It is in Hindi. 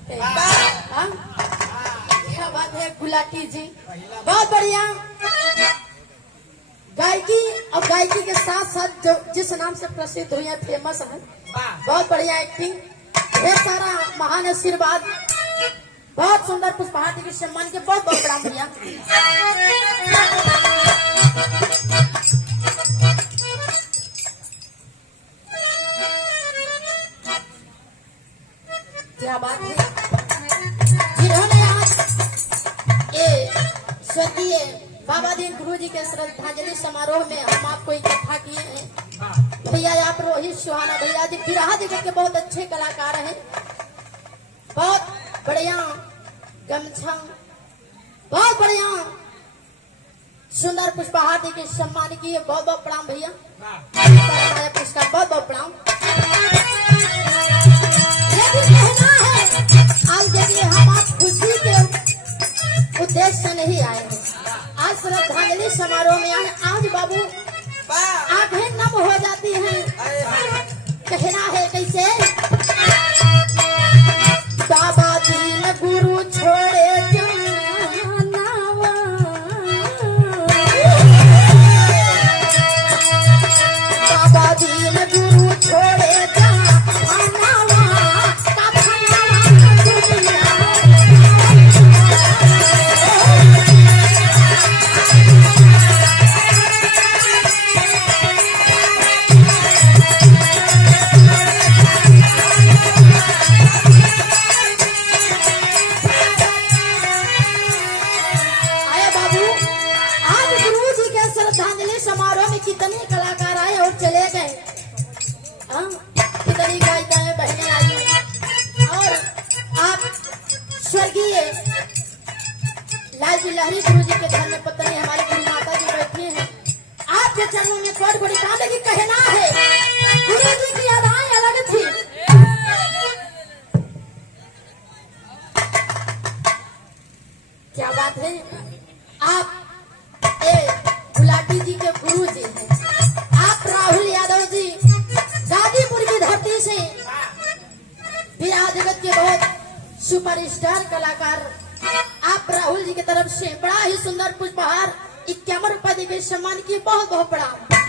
हाँ? क्या बात है गुलाटी जी, बहुत बढ़िया गायकी और गायकी के साथ साथ जो जिस नाम से प्रसिद्ध हुई है, फेमस है, बहुत बढ़िया एक्टिंग, ढेर सारा महान आशीर्वाद, बहुत सुंदर पुष्पहार जी के सम्मान के बहुत बहुत प्रणाम भैया। क्या बात है, जिन्होंने आज ये स्वर्गीय बाबा दीन गुरु जी के श्रद्धांजलि समारोह में हम आपको इकट्ठा किए हैं। भैया आप रोहित सुहाना भैया जी बिरहा जगत के बहुत अच्छे कलाकार हैं, बहुत बढ़िया गमछा, बहुत बढ़िया सुंदर पुष्पहार जी के सम्मान किए, बहुत बहुत प्रणाम भैया। पुरस्कार बहुत बहुत प्रणाम। आज देखिए हम आप खुशी के उद्देश्य से नहीं आए हैं, आज श्रद्धांजलि समारोह में आए। आज बाबू आंखें नम हो जाती हैं, कहना है कैसे, बाबा दीन गुरु छोड़े जानावा, बाबा दीन गुरु छोड़े समारोह में कितने कलाकार आए और चले गए, कितनी गायिकाएं बहनें आई, और आप स्वर्गीय लाल जी लहरी गुरु जी के धर्म पत्नी हमारी गुरु माता जी बैठी हैं, आपके चरणों में कोट कोटि प्रणाम की कहना है। गुरु जी की अदाएं अलग थी, क्या बात है, आप गुलाटी जी के गुरु जी हैं, आप राहुल यादव जी गाजीपुर की धरती से बिरहा जगत के बहुत सुपरस्टार कलाकार, आप राहुल जी की तरफ से बड़ा ही सुंदर पुष्पहार 51 रुपए के सम्मान की बहुत बहुत प्रणाम।